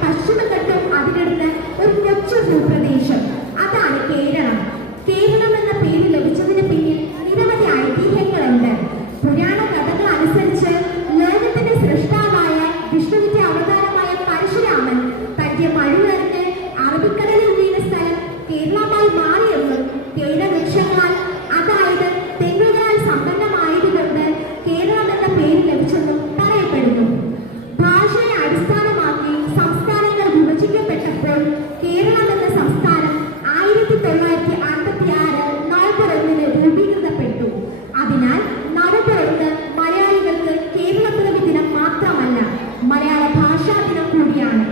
പശ്ചിമഘട്ടം അതിലിടുന്ന ഒരു കൊച്ചു ഭൂപ്രദേശം, അതാണ് കേരളം. കേരളം എന്ന പേര് ലഭിച്ചതിന് പിന്നിൽ നിരവധി ഐതിഹ്യങ്ങളുണ്ട്. പുരാണ കഥകൾ അനുസരിച്ച് ലോകത്തിന്റെ സൃഷ്ടാവായ വിഷ്ണുവിന്റെ അവതാരമായ പരശുരാമൻ തന്റെ മഴുവറിഞ്ഞ് അറബിക്കടലിൽ വീണ സ്ഥലം കേരളമായി മാറിയെന്നും കേരവൃക്ഷങ്ങളാൽ, അതായത് തെങ്ങുകളാൽ സമ്പന്നമായതുകൊണ്ട് കേരളം എന്ന പേര് ലഭിച്ചെന്നും പറയപ്പെടുന്നു. ഭാഷയെ അടിസ്ഥാനമാക്കി സംസ്ഥാനങ്ങൾ വിഭജിക്കപ്പെട്ടപ്പോൾ കേരളം എന്ന സംസ്ഥാനം 1956 നവംബർ 1 രൂപീകൃതപ്പെട്ടു. അതിനാൽ നവംബർ 1 മലയാളികൾക്ക് കേരളപ്പിറവി ദിനം മാത്രമല്ല, മലയാള ഭാഷാ ദിനം കൂടിയാണ്.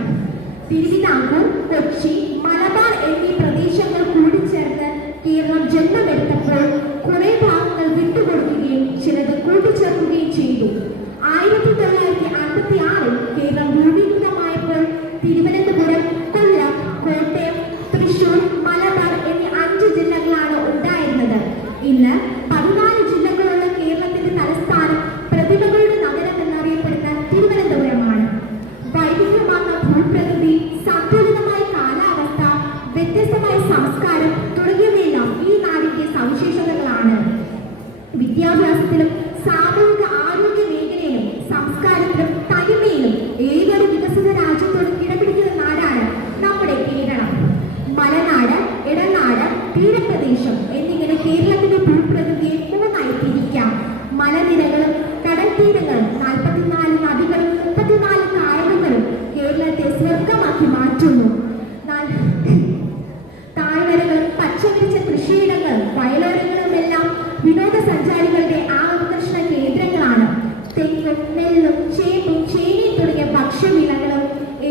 തിരുവിതാംകൂർ, കൊച്ചി, മലബാർ എന്നീ പ്രദേശങ്ങൾ കൂടിച്ചേർത്ത് കേരളം ജന്മമെടുത്തപ്പോൾ കുറെ ഭാഗങ്ങൾ വിട്ടുകൊടുക്കുകയും ചിലത് കൂട്ടിച്ചേർക്കുകയും ചെയ്തു. 1956 കേരളം രൂപീകൃതമായപ്പോൾ തിരുവനന്തപുരം, കൊല്ലം, കോട്ടയം, തൃശൂർ, മലബാർ എന്നീ 5 ജില്ലകളാണ് ഉണ്ടായിരുന്നത്. ഇന്ന് 14 ജില്ലകളുള്ള കേരളത്തിന്റെ തലസ്ഥാനം പ്രതിഭകളുടെ നഗരം എന്നറിയപ്പെടുന്ന തിരുവനന്തപുരമാണ്. വൈവിധ്യമാർന്ന ഭൂപ്രകൃതി, സന്തുലിതമായ കാലാവസ്ഥ, വ്യത്യസ്തമായ സംസ്കാരം തുടങ്ങിയവയെല്ലാം ഈ നാടിന്റെ സവിശേഷതകളാണ്. വിദ്യാഭ്യാസത്തിലും സാമൂഹിക ആരോഗ്യ മേഖലയിലും സംസ്കാരത്തിലും തനിമയിലും ഏതൊരു വികസിത രാജ്യത്തോടും കിടപിടിക്കുന്ന നാടാണ് നമ്മുടെ കേരളം. മലനാട്, ഇടനാട്, തീരപ്രദേശം എന്നിങ്ങനെ കേരളത്തിന്റെ ഭൂപ്രകൃതിയെ 3ആയി തിരിക്കാം. മലനിരകളും കടൽ തീരങ്ങളും 44 നദികളും 34 കായലുകളും കേരളത്തെ സ്വർഗമാക്കി മാറ്റുന്നു. താഴ്വരകളും പച്ചവിരിച്ച കൃഷിയിടങ്ങളും വയലോരങ്ങളുമെല്ലാം വിനോദസഞ്ചാരികളുടെ ആകർഷണ കേന്ദ്രങ്ങളാണ്. തെങ്ങും നെല്ലും ചേമ്പും ചേനയും തുടങ്ങിയ ഭക്ഷ്യവിളകളും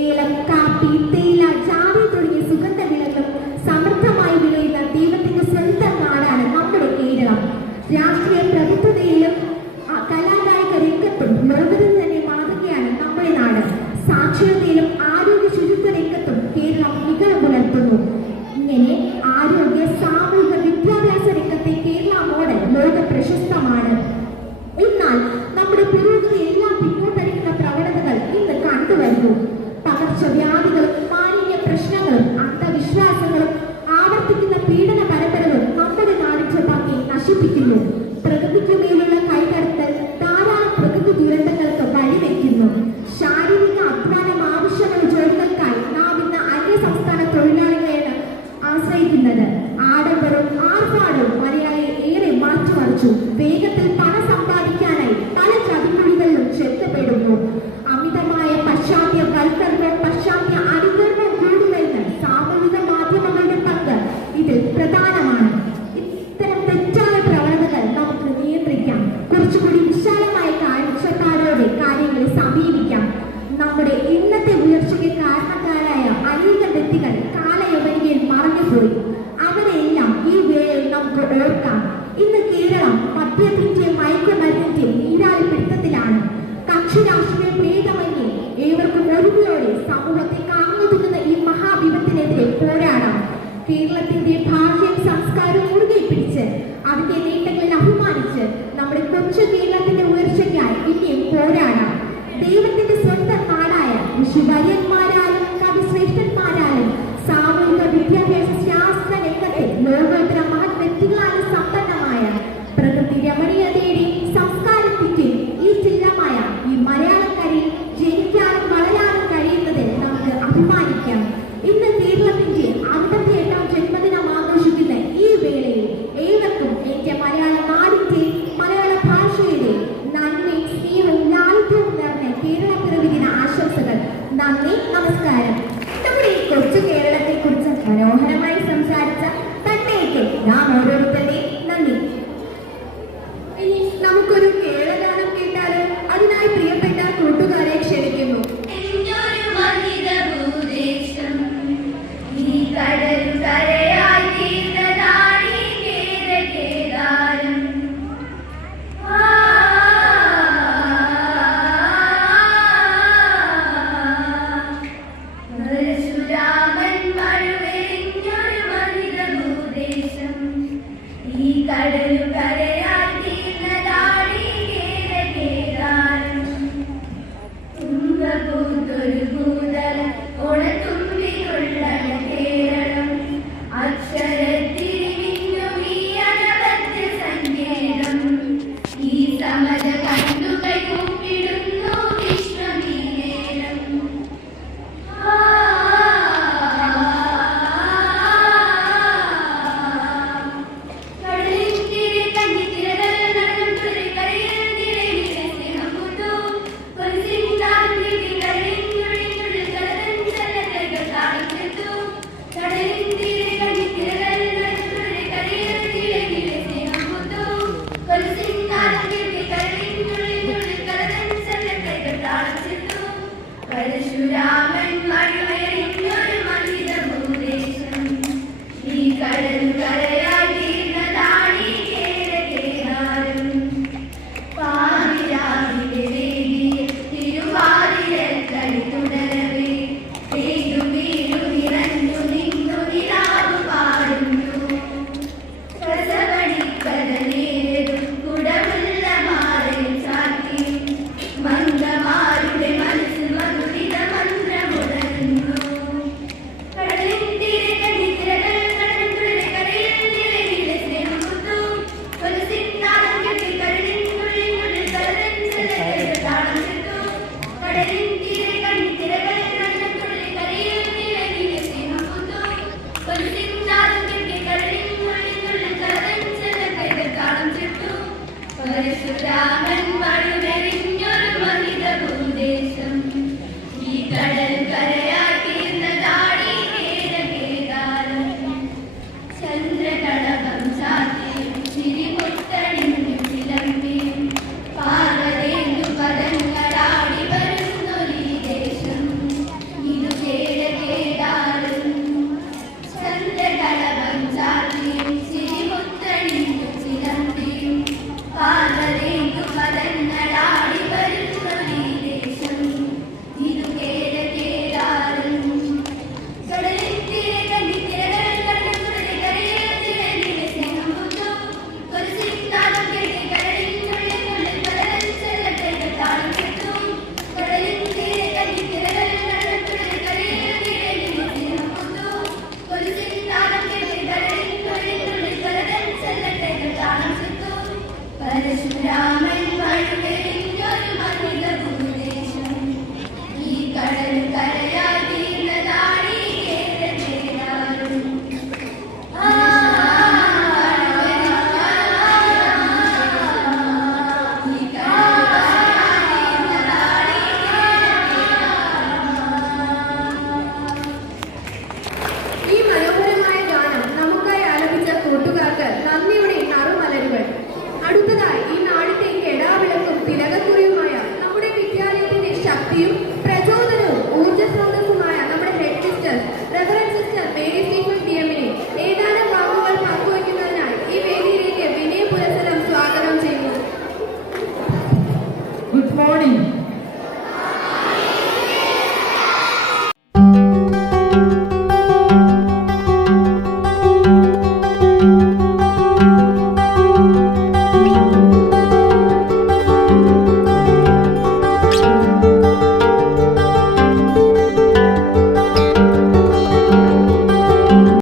ഏലം, കാപ്പി, തേയില, ജാതി തുടങ്ങിയ സുഗന്ധ വിളകളും സമൃദ്ധമായി വിളയുന്ന ദൈവത്തിന്റെ സ്വന്തം നാടാണ് നമ്മുടെ കേരളം. രാഷ്ട്രീയ പ്രബുദ്ധതയിലും കലാകായിക രംഗത്തും ലോകത്തിൽ തന്നെ മാതൃകയാണ് നമ്മുടെ നാട്. സാക്ഷരതയിലും ആരോഗ്യ ശുചിത്വ രംഗത്തും കേരളം മികവ് പുലർത്തുന്നു. ഇങ്ങനെ ആരോഗ്യ, സാമൂഹിക, വിദ്യാഭ്യാസ രംഗത്തെ കേരള മോഡൽ ലോക പ്രശസ്തമാണ്. എന്നാൽ നമ്മുടെ പുരോഗതി എല്ലാം പിന്നോട്ടടിക്കുന്ന പ്രവണതകൾ ഇന്ന് കണ്ടുവരുന്നു. പകർച്ചവ്യാധികളും മാലിന്യ പ്രശ്നങ്ങളും അന്ധവിശ്വാസങ്ങളും ആവർത്തിക്കുന്ന പീഡന പരമ്പരകളും നമ്മുടെ നാടിന്റെ ഭംഗി നശിപ്പിക്കുന്നു. പ്രകൃതിക്ക് മേലുള്ള കൈകടത്തൽ ധാരാളം പ്രകൃതി ദുരന്തങ്ങൾക്ക് വഴിവെക്കുന്നു. ശാരീരിക അധ്വാനം ആവശ്യമുള്ള ജോലികൾക്കായി നാം ഇന്ന് അന്യ സംസ്ഥാന തൊഴിലാളികളെയാണ് ആശ്രയിക്കുന്നത്. ആഡംബരവും ആർഭാടവും മലയാളിയെ ഏറെ മാറ്റിമറിച്ചു. വേഗത്തിൽ പണം സമ്പാദിക്കാനായി പല ചതിക്കുഴികളിലും ചെത്തപ്പെടുന്നു. അമിതമായ പശ്ചാത്തലവൽക്കരണവും പശ്ചാത്തല അനുകരണവും കൂടുവരുന്ന സാമൂഹിക മാധ്യമങ്ങളുടെ പങ്ക് ഇതിൽ പ്രധാനമാണ്. ഇത്തരം തെറ്റായ പ്രവണതകൾ നമുക്ക് നിയന്ത്രിക്കാം. കുറച്ചുകൂടി വിശാലമായ കാഴ്ചപ്പാടോടെ കാര്യങ്ങളെ സമീപിക്കാം. നമ്മുടെ ഇന്നത്തെ ഉയർച്ചയ്ക്ക് കാരണക്കാരായ അനേകം വ്യക്തികൾ കാലയവനികയിൽ മറഞ്ഞുപോയി. അവരെല്ലാം ഈ വേളയിൽ നമുക്ക് ഓർക്കാം. ഇന്ന് കേരളം മദ്യത്തിന്റെയും മയക്കുമരുന്നിന്റെയും നീരാളിപ്പിടുത്തത്തിലാണ്. കക്ഷി രാഷ്ട്രീയ ഭേദമന്യേ ഏവർക്കും ഒരുമയോടെ സമൂഹത്തെ കാങ്ങുതുന്ന ഈ മഹാവിപത്തിനെതിരെ പോരാടാം. കേരളത്തിന്റെ ഭാഷയും സംസ്കാരവും മുറുകെ പിടിച്ച് അതിന്റെ നേട്ടങ്ങളിൽ അഭിമാനിച്ച് നമ്മുടെ കൊച്ചു കേരളത്തിന്റെ ഉയർച്ചയ്ക്കായി ഇനിയും പോരാടാം. ദൈവത്തിന്റെ സ്വന്തം നാടായ ഋഷിവര്യന്മാരാലും കവിശ്രേഷ്ഠന്മാരാലും സാമൂഹിക വിദ്യാഭ്യാസ ശാസ്ത്ര രംഗത്തെ ലോകോത്തര മഹത് വ്യക്തികളാലും സമ്പന്നമായ പ്രകൃതി രമണീയതയുടെ സംസ്കാരത്തിന്റെ ഈ ചിഹ്നമായ ഈ മലയാളക്കരയിൽ ജനിക്കാനും വളരാനും കഴിയുന്നതിൽ നമുക്ക് അഭിമാനിക്കാം. ഇന്ന് കേരളത്തിന്റെ 58ാം ജന്മദിനം ആഘോഷിക്കുന്ന ഈ വേളയിൽ ഏവർക്കും എന്റെ മലയാള നാടിന്റെ, മലയാള ഭാഷയുടെ നന്മയും സ്നേഹവും ലാളിത്യവും നിറഞ്ഞ കേരളപ്പിറവി ദിന ആശംസകൾ. നന്ദി, നമസ്കാരം. നമ്മുടെ ഈ കൊച്ചു കേരളത്തെ കുറിച്ച് മനോഹരമായി സംസാരിച്ച തന്നേക്ക് നാം ഓരോരുത്തരുടെയും നന്ദി. ഇനി നമുക്കൊരു കേരളഗാനം കേട്ടാൽ അതിനായി പ്രിയപ്പെട്ട കൂട്ടുകാരെ ക്ഷണിക്കുന്നു. കടൽ കരയ